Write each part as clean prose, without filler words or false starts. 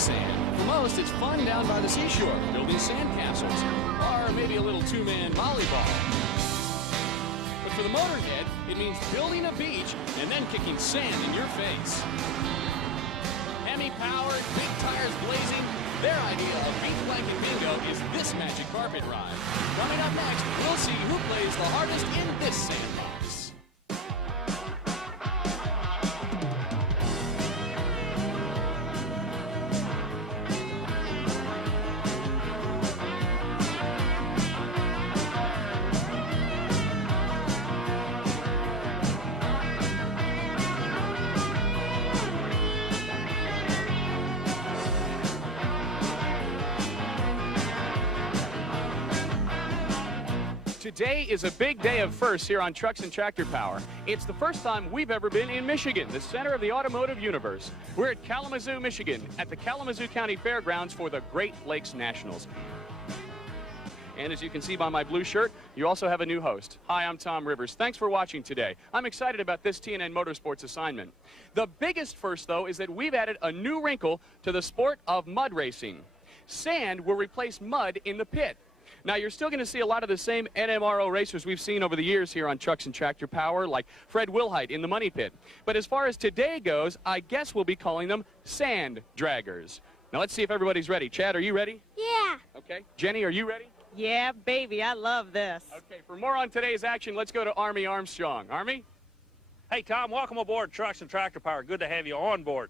sand. For most, it's fun down by the seashore, building sand castles, or maybe a little two-man volleyball. But for the motorhead, it means building a beach and then kicking sand in your face. Hemi-powered, big tires blazing, their idea of beach blanket bingo is this magic carpet ride. Coming up next, we'll see who plays the hardest in this sandbox. Today is a big day of firsts here on Trucks and Tractor Power. It's the first time we've ever been in Michigan, the center of the automotive universe. We're at Kalamazoo, Michigan, at the Kalamazoo County Fairgrounds for the Great Lakes Nationals. And as you can see by my blue shirt, you also have a new host. Hi, I'm Tom Rivers. Thanks for watching today. I'm excited about this TNN Motorsports assignment. The biggest first, though, is that we've added a new wrinkle to the sport of mud racing. Sand will replace mud in the pit. Now, you're still going to see a lot of the same NMRO racers we've seen over the years here on Trucks and Tractor Power, like Fred WILHITE in the Money Pit. But as far as today goes, I guess we'll be calling them sand draggers. Now, let's see if everybody's ready. Chad, are you ready? Yeah. Okay. Jenny, are you ready? Yeah, baby, I love this. Okay, for more on today's action, let's go to Army Armstrong. Army? Hey, Tom, welcome aboard Trucks and Tractor Power. Good to have you on board.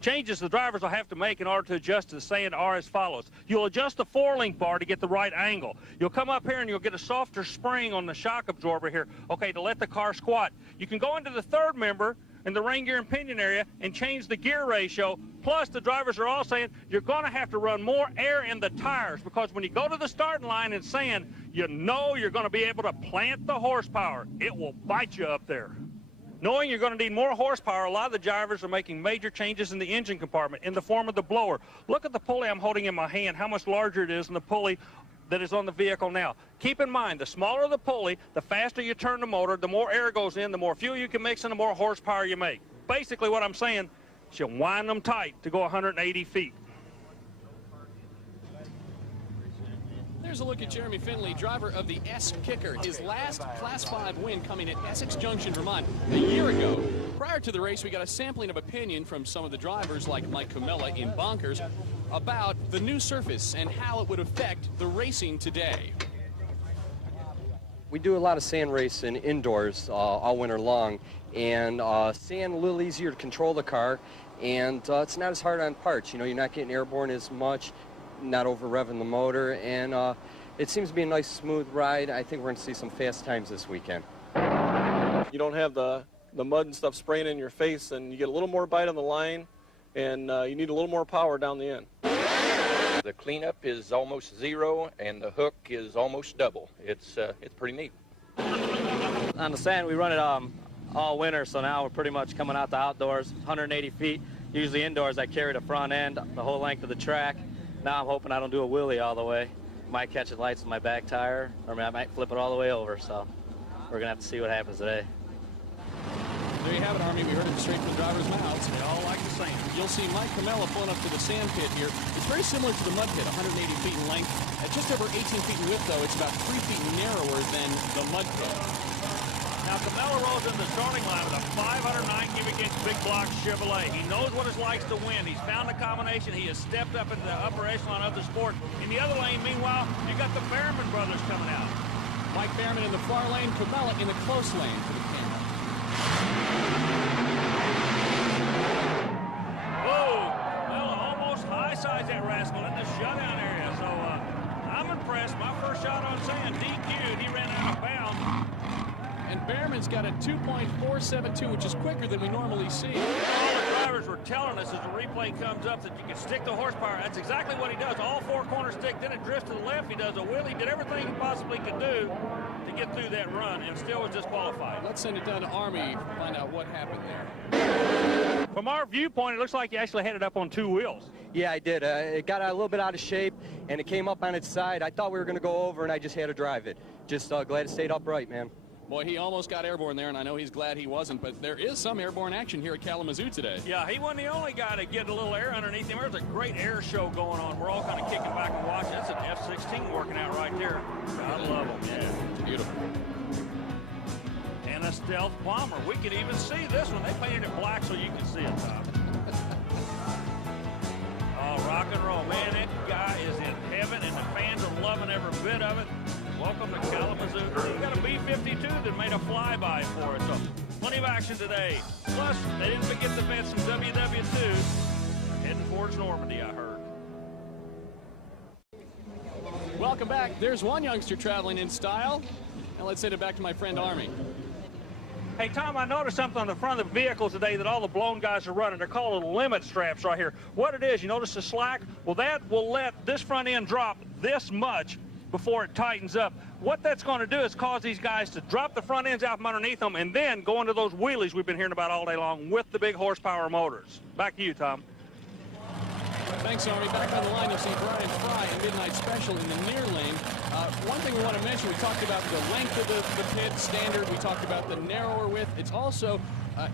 Changes the drivers will have to make in order to adjust to the sand are as follows. You'll adjust the four-link bar to get the right angle. You'll come up here and you'll get a softer spring on the shock absorber here, okay, to let the car squat. You can go into the third member in the rain gear and pinion area and change the gear ratio. Plus, the drivers are all saying you're going to have to run more air in the tires because when you go to the starting line in sand, you know you're going to be able to plant the horsepower. It will bite you up there. Knowing you're going to need more horsepower, a lot of the drivers are making major changes in the engine compartment in the form of the blower. Look at the pulley I'm holding in my hand, how much larger it is than the pulley that is on the vehicle now. Keep in mind, the smaller the pulley, the faster you turn the motor, the more air goes in, the more fuel you can mix, and the more horsepower you make. Basically what I'm saying is you wind them tight to go 180 feet. There's a look at Jeremy Finley, driver of the S-Kicker, his last Class 5 win coming at Essex Junction, Vermont, a year ago. Prior to the race, we got a sampling of opinion from some of the drivers, like Mike COMELLA in Bonkers, about the new surface and how it would affect the racing today. We do a lot of sand racing indoors all winter long, and sand a little easier to control the car, and it's not as hard on parts. You know, you're not getting airborne as much, not over revving the motor, and it seems to be a nice smooth ride. I think we're going to see some fast times this weekend. You don't have the mud and stuff spraying in your face, and you get a little more bite on the line, and you need a little more power down the end. The cleanup is almost zero, and the hook is almost double. It's pretty neat. On the sand, we run it all winter, so now we're pretty much coming out the outdoors, 180 feet. Usually indoors, I carry the front end, the whole length of the track. Now I'm hoping I don't do a wheelie all the way. Might catch the lights with my back tire, or I might flip it all the way over, so we're going to have to see what happens today. There you have it, Army. We heard it straight from the drivers' mouths. They all like the sand. You'll see Mike COMELLA pulling up to the sand pit here. It's very similar to the mud pit, 180 feet in length. At just over 18 feet in width, though, it's about 3 feet narrower than the mud pit. Now, COMELLA rolls in the starting line with a 509 cubic inch big block Chevrolet. He knows what it likes to win. He's found a combination. He has stepped up into the upper echelon of the sport. In the other lane, meanwhile, you got the Behrman brothers coming out. Mike Behrman in the far lane, COMELLA in the close lane for the camera. Whoa! Well, almost high-sides that rascal in the shutout area. So I'm impressed. My first shot on sand, DQ'd. He ran out of bounds. And Behrman's got a 2.472, which is quicker than we normally see. All the drivers were telling us as the replay comes up that you can stick the horsepower. That's exactly what he does. All four corners stick, then it drifts to the left. He does a wheelie, did everything he possibly could do to get through that run, and still was disqualified. Let's send it down to Army to find out what happened there. From our viewpoint, it looks like you actually had it up on two wheels. Yeah, I did. It got a little bit out of shape, and it came up on its side. I thought we were going to go over, and I just had to drive it. Just glad it stayed upright, man. Boy, he almost got airborne there, and I know he's glad he wasn't, but there is some airborne action here at Kalamazoo today. Yeah, he wasn't the only guy to get a little air underneath him. There's a great air show going on. We're all kind of kicking back and watching. That's an F-16 working out right there. I love him. Yeah. Beautiful. And a stealth bomber. We could even see this one. They painted it black so you can see it, Tom. Oh, rock and roll. Man, that guy is in heaven, and the fans are loving every bit of it. Welcome to Kalamazoo. You got a B-52 that made a flyby for it, so plenty of action today. Plus, they didn't forget the vets from WW2 heading towards Normandy, I heard. Welcome back. There's one youngster traveling in style. Now let's send it back to my friend Army. Hey, Tom, I noticed something on the front of the vehicles today that all the blown guys are running. They're called little limit straps right here. What it is, you notice the slack? Well, that will let this front end drop this much before it tightens up. What that's going to do is cause these guys to drop the front ends out from underneath them and then go into those wheelies we've been hearing about all day long with the big horsepower motors. Back to you, Tom. Thanks, Army. Back on the line, you'll see Brian Fry in Midnight Special in the near lane. One thing we want to mention, we talked about the length of the pit standard. We talked about the narrower width. It's also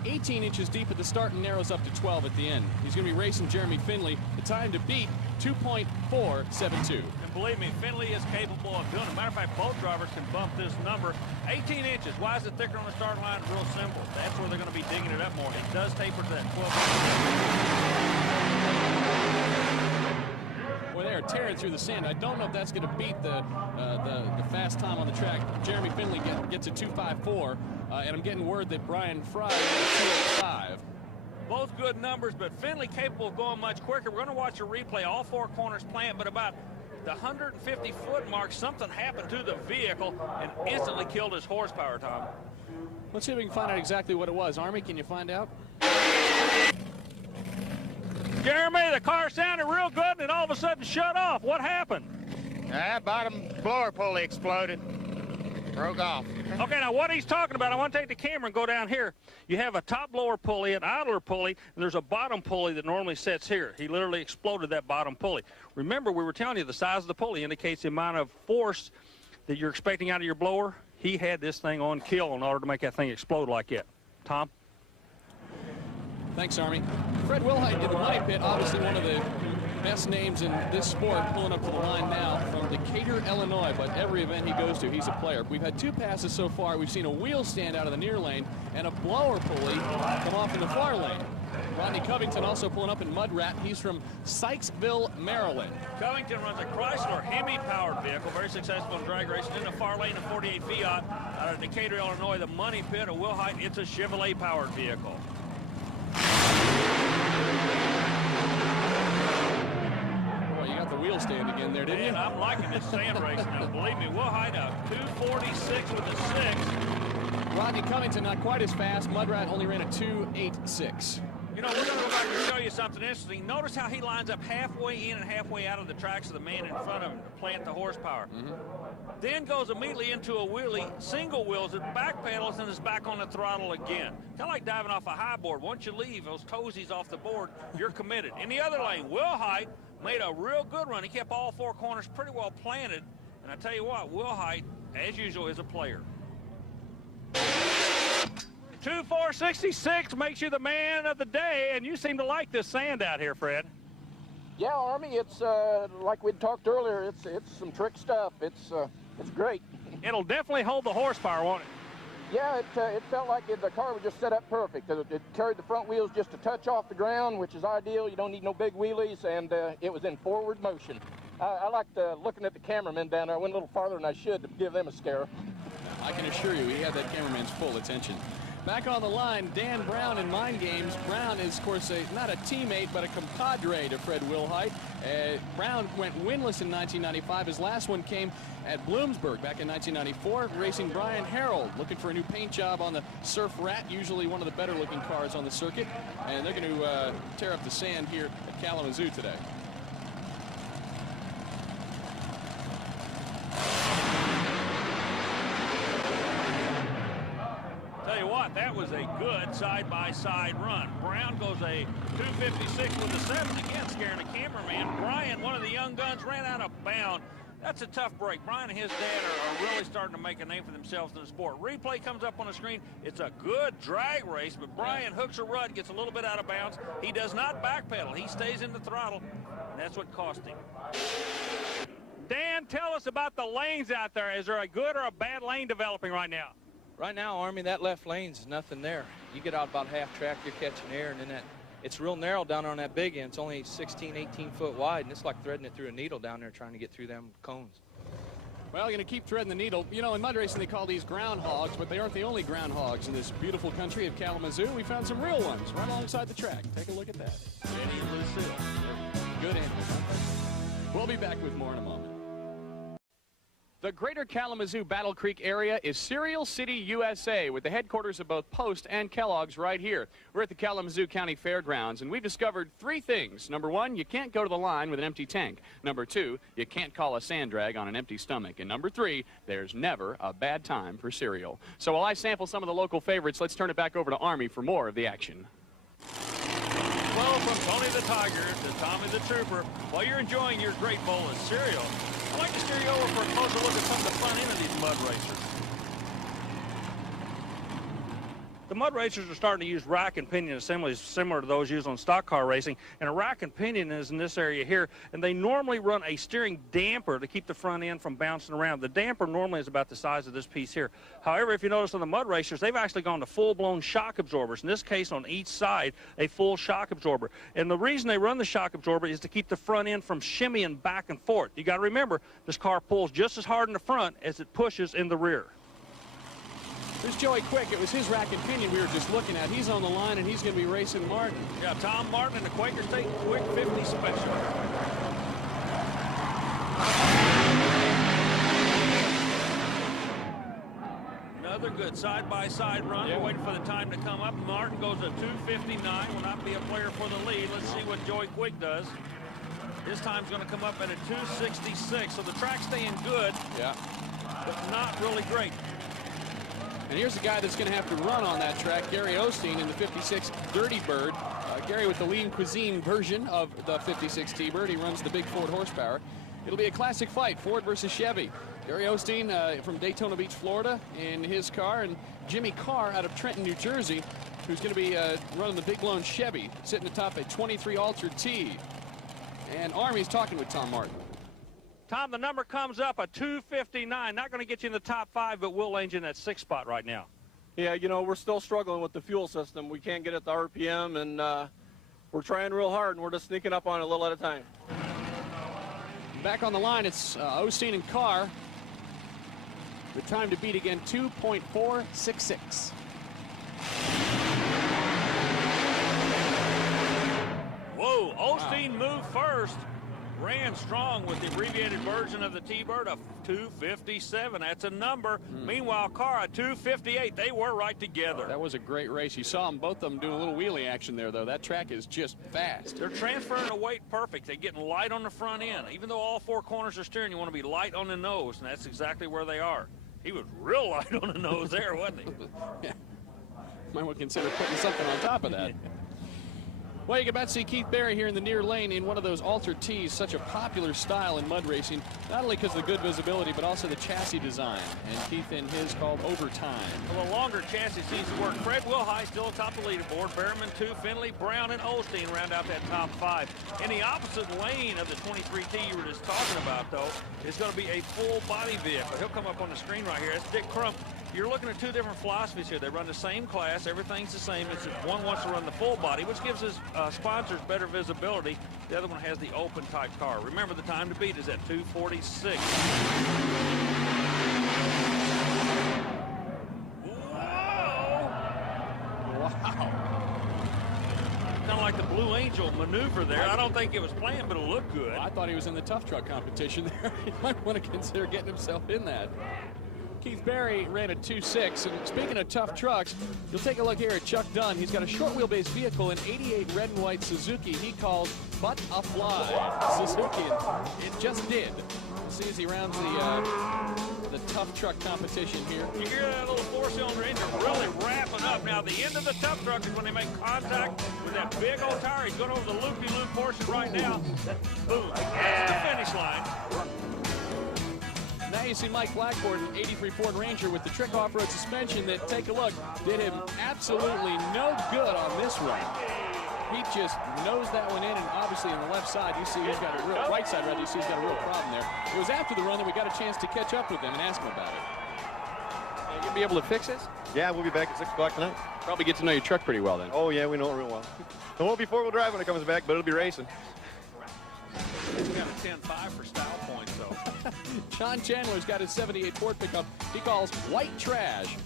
18 inches deep at the start and narrows up to 12 at the end. He's going to be racing Jeremy Finley. The time to beat, 2.472. And believe me, Finley is capable of doing it. Matter of fact, both drivers can bump this number 18 inches. Why is it thicker on the start line? Real simple. That's where they're going to be digging it up more. It does taper to that 12. Well, they're tearing through the sand. I don't know if that's going to beat the fast time on the track. Jeremy Finley gets a 2.54, and I'm getting word that Brian Fry is 2.85. Both good numbers, but Finley capable of going much quicker. We're going to watch a replay. All four corners plant, but about the 150-foot mark, something happened to the vehicle and instantly killed his horsepower, Tom. Let's see if we can find out exactly what it was. Army, can you find out? Jeremy, the car sounded real good, and it all of a sudden shut off. What happened? Bottom blower pulley exploded. Broke off. Okay, now what he's talking about, I want to take the camera and go down here. You have a top blower pulley, an idler pulley, and there's a bottom pulley that normally sits here. He literally exploded that bottom pulley. Remember, we were telling you the size of the pulley indicates the amount of force that you're expecting out of your blower. He had this thing on kill in order to make that thing explode like that. Tom? Thanks, Army. Fred Wilhite did the money pit, obviously one of the best names in this sport, pulling up to the line now from Decatur, Illinois, but every event he goes to, he's a player. We've had two passes so far. We've seen a wheel stand out of the near lane and a blower pulley come off in the far lane. Rodney Covington also pulling up in Mud Rat. He's from Sykesville, Maryland. Covington runs a Chrysler Hemi-powered vehicle, very successful in drag racing. In the far lane, a 48 Fiat out of Decatur, Illinois. The money pit of Wilhite, it's a Chevrolet-powered vehicle. You got the wheel stand again there, didn't you? I'm liking this sand racing now. Believe me, Wilhite a 246 with a 6. Rodney Covington not quite as fast. Mudrat only ran a 2.86. You know, we're going to go back and show you something interesting. Notice how he lines up halfway in and halfway out of the tracks of the man in front of him to plant the horsepower. Then goes immediately into a wheelie, single wheels it, back pedals, and is back on the throttle again. Kind of like diving off a high board. Once you leave those toesies off the board, you're committed. In the other lane, Wilhite made a real good run. He kept all four corners pretty well planted. And I tell you what, Wilhite, as usual, is a player. 2.466 makes you the man of the day, and you seem to like this sand out here, Fred. Yeah, Army, it's like we talked earlier, it's some trick stuff. It's great. It'll definitely hold the horsepower, won't it? Yeah, it felt like the car was just set up perfect. It carried the front wheels just a touch off the ground, which is ideal. You don't need no big wheelies, and it was in forward motion. I liked looking at the cameramen down there. I went a little farther than I should to give them a scare. I can assure you, he had that cameraman's full attention. Back on the line, Dan Brown in Mind Games. Brown is, of course, not a teammate, but a compadre to Fred Wilhite. Brown went winless in 1995. His last one came at Bloomsburg back in 1994, racing Brian Harold, looking for a new paint job on the Surf Rat, usually one of the better-looking cars on the circuit. And they're going to tear up the sand here at Kalamazoo today. Tell you what, that was a good side-by-side run. Brown goes a 256 with a 7, again scaring the cameraman. Brian, one of the young guns, ran out of bounds. That's a tough break. Brian and his dad are really starting to make a name for themselves in the sport. Replay comes up on the screen. It's a good drag race, but Brian hooks a rut, gets a little bit out of bounds. He does not backpedal. He stays in the throttle, and that's what cost him. Dan, tell us about the lanes out there. Is there a good or a bad lane developing right now? Right now, Army, that left lane's nothing there. You get out about half track, you're catching air, and then it's real narrow down on that big end. It's only 16, 18 foot wide, and it's like threading it through a needle down there trying to get through them cones. Well, you're going to keep threading the needle. You know, in mud racing, they call these groundhogs, but they aren't the only groundhogs in this beautiful country of Kalamazoo. We found some real ones right alongside the track. Take a look at that. Eddie and Lucille. Good animals. We'll be back with more in a moment. The greater Kalamazoo Battle Creek area is Cereal City, USA, with the headquarters of both Post and Kellogg's right here. We're at the Kalamazoo County Fairgrounds, and we've discovered 3 things. Number 1, you can't go to the line with an empty tank. Number 2, you can't call a sand drag on an empty stomach. And number 3, there's never a bad time for cereal. So while I sample some of the local favorites, let's turn it back over to Army for more of the action. Well, from Tony the Tiger to Tommy the Trooper, while you're enjoying your great bowl of cereal, I'd like to steer you over for a closer look at some of the front end of these mud racers. The mud racers are starting to use rack and pinion assemblies similar to those used on stock car racing, and a rack and pinion is in this area here, and they normally run a steering damper to keep the front end from bouncing around. The damper normally is about the size of this piece here. However, if you notice on the mud racers, they've actually gone to full-blown shock absorbers. In this case, on each side, a full shock absorber. And the reason they run the shock absorber is to keep the front end from shimmying back and forth. You got to remember, this car pulls just as hard in the front as it pushes in the rear. There's Joey Quick. It was his rack and pinion we were just looking at. He's on the line, and he's going to be racing Martin. Yeah, Tom Martin in the Quaker State Quick 50 Special. Another good side-by-side run. Yeah. We're waiting for the time to come up. Martin goes at 2:59. Will not be a player for the lead. Let's see what Joey Quick does. His time's going to come up at a 2:66. So the track's staying good, but not really great. And here's a guy that's going to have to run on that track, Gary Osteen in the 56 Dirty Bird. Gary with the lean cuisine version of the 56 T-Bird. He runs the big Ford horsepower. It'll be a classic fight, Ford versus Chevy. Gary Osteen from Daytona Beach, Florida, in his car, and Jimmy Carr out of Trenton, New Jersey, who's going to be running the big blown Chevy, sitting atop a 23 Altered T. And Army's talking with Tom Martin. Tom, the number comes up at 2:59. Not going to get you in the top 5, but will land you in that 6th spot right now. Yeah, you know, we're still struggling with the fuel system. We can't get it to RPM, and we're trying real hard, and we're just sneaking up on it a little at a time. Back on the line, it's Osteen and Carr. The time to beat again, 2.466. Whoa, Osteen moved first. Ran strong with the abbreviated version of the T-Bird of 2:57. That's a number. Meanwhile, Carr at 2:58. They were right together. That was a great race. You saw them, both of them doing a little wheelie action there, though. That track is just fast. They're transferring the weight perfect. They're getting light on the front end. Even though all 4 corners are steering, you want to be light on the nose, and that's exactly where they are. He was real light on the nose there, wasn't he? Yeah. Might want to consider putting something on top of that. Well, you can about to see Keith Berry here in the near lane in one of those Altered T's, such a popular style in mud racing, not only because of the good visibility, but also the chassis design. And Keith in his called Overtime. Well, the longer chassis seems to work. Fred WILHITE still atop the leaderboard. Behrman, 2, Finley, Brown, and Osteen round out that top 5. In the opposite lane of the 23T you were just talking about, though, is going to be a full body vehicle. He'll come up on the screen right here. That's Dick CRUM. You're looking at 2 different philosophies here. They run the same class. Everything's the same. It's just one wants to run the full body, which gives his sponsors better visibility. The other one has the open type car. Remember, the time to beat is at 2:46. Wow. Kind of like the Blue Angel maneuver there. I don't think it was planned, but it looked good. Well, I thought he was in the tough truck competition there. He might want to consider getting himself in that. Keith Berry ran a 2.6, and speaking of tough trucks, you'll take a look here at Chuck Dunn. He's got a short wheelbase vehicle, an 88 red and white Suzuki he called Butterfly Suzuki, and it just did. We'll see as he rounds the tough truck competition here. You hear that little 4-cylinder engine really wrapping up. Now, the end of the tough truck is when they make contact with that big old tire. He's going over the loopy-loop portion right now. Boom, that's the finish line. Now you see Mike Blackboard, an 83 Ford Ranger with the trick off-road suspension that, take a look, did him absolutely no good on this run. He just nosed that one in, and obviously on the left side, you see he's got a real, right side rather, you see he's got a real problem there. It was after the run that we got a chance to catch up with him and ask him about it. Are you going to be able to fix this? Yeah, we'll be back at 6 o'clock tonight. Probably get to know your truck pretty well then. Oh, yeah, we know it real well. It won't be four-wheel drive when it comes back, but it'll be racing. He's got a 10.5 for style points, though. John Chandler's got his 78 Ford pickup he calls white trash.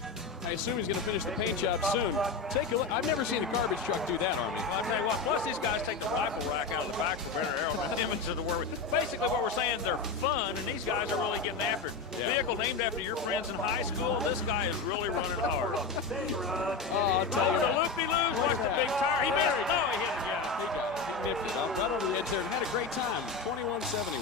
I assume he's going to finish the paint job soon. Take a look. I've never seen a garbage truck do that, Army. Well, I'll tell you what, plus these guys take the rifle rack out of the back for better aerodynamics of the word. Basically what we're saying, they're fun, and these guys are really getting after it. Yeah. Vehicle named after your friends in high school, this guy is really running hard. Oh, I'll tell you the loopy-loos, watch the big tire. He missed it. No, he hit it, yeah. He got it. He nipped it off right over the edge there and had a great time. 21.71.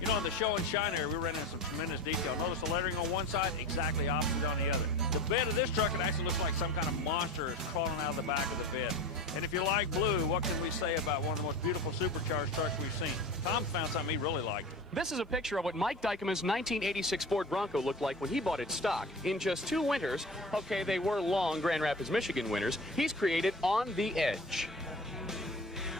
You know, in the show and shine area, we ran into some tremendous detail. Notice the lettering on one side, exactly opposite on the other. The bed of this truck, it actually looks like some kind of monster is crawling out of the back of the bed. And if you like blue, what can we say about one of the most beautiful supercharged trucks we've seen? Tom found something he really liked. This is a picture of what Mike Dykema's 1986 Ford Bronco looked like when he bought it stock. In just 2 winters, okay, they were long Grand Rapids, Michigan winters, he's created On the Edge.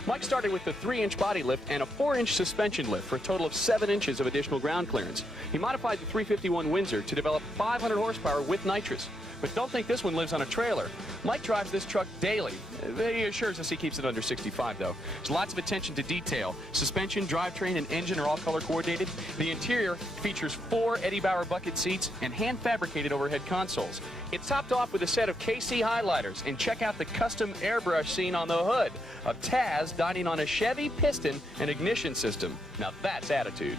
Mike started with the 3-inch body lift and a 4-inch suspension lift for a total of 7 inches of additional ground clearance. He modified the 351 Windsor to develop 500 horsepower with nitrous. But don't think this one lives on a trailer. Mike drives this truck daily. He assures us he keeps it under 65, though. There's lots of attention to detail. Suspension, drivetrain, and engine are all color coordinated. The interior features 4 Eddie Bauer bucket seats and hand-fabricated overhead consoles. It's topped off with a set of KC highlighters. And check out the custom airbrush scene on the hood of Taz dining on a Chevy piston and ignition system. Now that's attitude.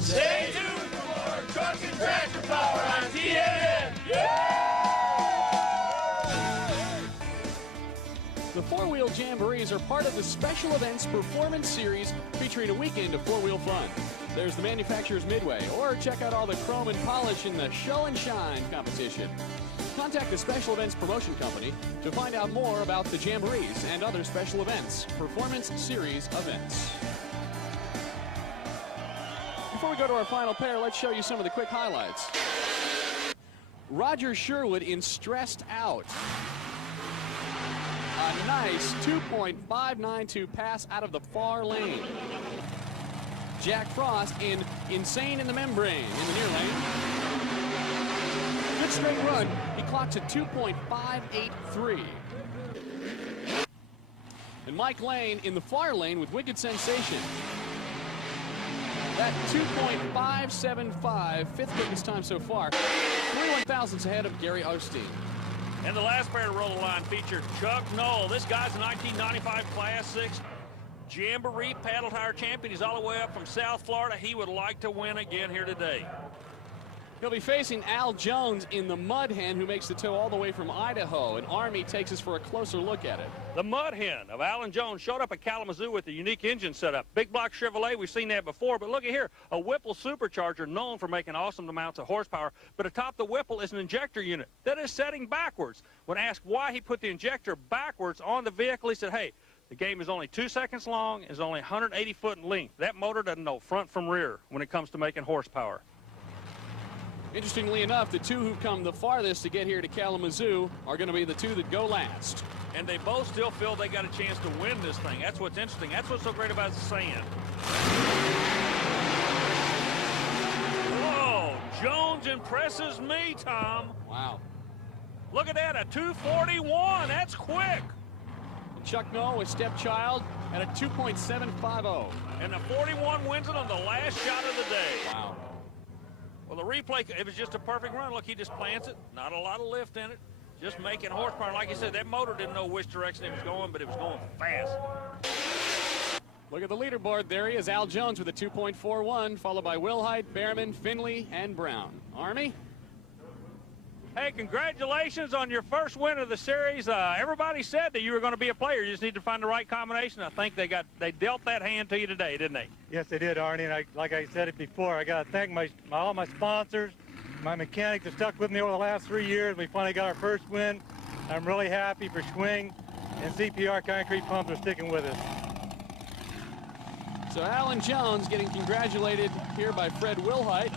Stay tuned for more Trucks and Tractor Power on TNN. The four-wheel Jamborees are part of the Special Events Performance Series featuring a weekend of four-wheel fun. There's the manufacturer's midway, or check out all the chrome and polish in the Show and Shine competition. Contact the Special Events Promotion Company to find out more about the Jamborees and other special events, Performance Series events. Before we go to our final pair, let's show you some of the quick highlights. Roger Sherwood in Stressed Out. A nice 2.592 pass out of the far lane. Jack Frost in Insane in the Membrane in the near lane. Good straight run. He clocks at 2.583. And Mike Lane in the far lane with Wicked Sensation. That 2.575, 5th quickest time so far. 21 thousandths ahead of Gary Osteen. And the last pair to roll the line featured Chuck Knoll. This guy's a 1995 Class 6 Jamboree paddle tire champion. He's all the way up from South Florida. He would like to win again here today. He'll be facing Al Jones in the Mud Hen, who makes the tow all the way from Idaho. And Army takes us for a closer look at it. The Mud Hen of Alan Jones showed up at Kalamazoo with a unique engine setup. Big block Chevrolet, we've seen that before, but look at here, a Whipple supercharger known for making awesome amounts of horsepower, but atop the Whipple is an injector unit that is setting backwards. When asked why he put the injector backwards on the vehicle, he said, hey, the game is only 2 seconds long, is only 180 foot in length. That motor doesn't know front from rear when it comes to making horsepower. Interestingly enough, the two who've come the farthest to get here to Kalamazoo are going to be the two that go last. And they both still feel they got a chance to win this thing. That's what's interesting. That's what's so great about the sand. Whoa, Jones impresses me, Tom. Wow. Look at that, a 241. That's quick. Chuck Knoll with Stepchild at a 2.750. And the 41 wins it on the last shot of the day. Wow. Well, the replay, it was just a perfect run. Look, he just plants it. Not a lot of lift in it. Just making horsepower. Like you said, that motor didn't know which direction it was going, but it was going fast. Look at the leaderboard. There he is, Al Jones with a 2.41, followed by Wilhite, Behrman, Finley, and Brown. Army? Hey, congratulations on your first win of the series. Everybody said that you were going to be a player. You just need to find the right combination. I think they dealt that hand to you today, didn't they? Yes, they did, Arnie. And like I said it before, I got to thank all my sponsors, my mechanics that stuck with me over the last 3 years. We finally got our first win. I'm really happy for Schwing and CPR Concrete Pumps are sticking with us. So Alan Jones getting congratulated here by Fred Wilhite,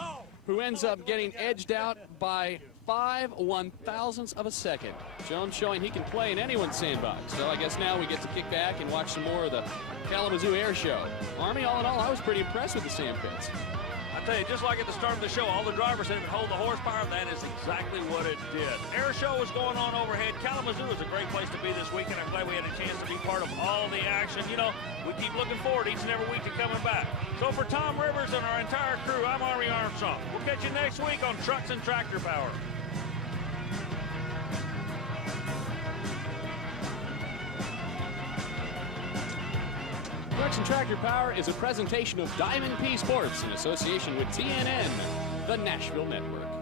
who ends up getting edged out by 5/1000ths of a second. Jones showing he can play in anyone's sandbox. So I guess now we get to kick back and watch some more of the Kalamazoo Air Show. Army, all in all, I was pretty impressed with the sand pits. I tell you, just like at the start of the show, all the drivers said it would hold the horsepower. That is exactly what it did. Air show is going on overhead. Kalamazoo is a great place to be this weekend. I'm glad we had a chance to be part of all the action. You know, we keep looking forward each and every week to coming back. So for Tom Rivers and our entire crew, I'm Army Armstrong. We'll catch you next week on Trucks and Tractor Power. Trucks and Tractor Power is a presentation of Diamond P Sports in association with TNN, the Nashville Network.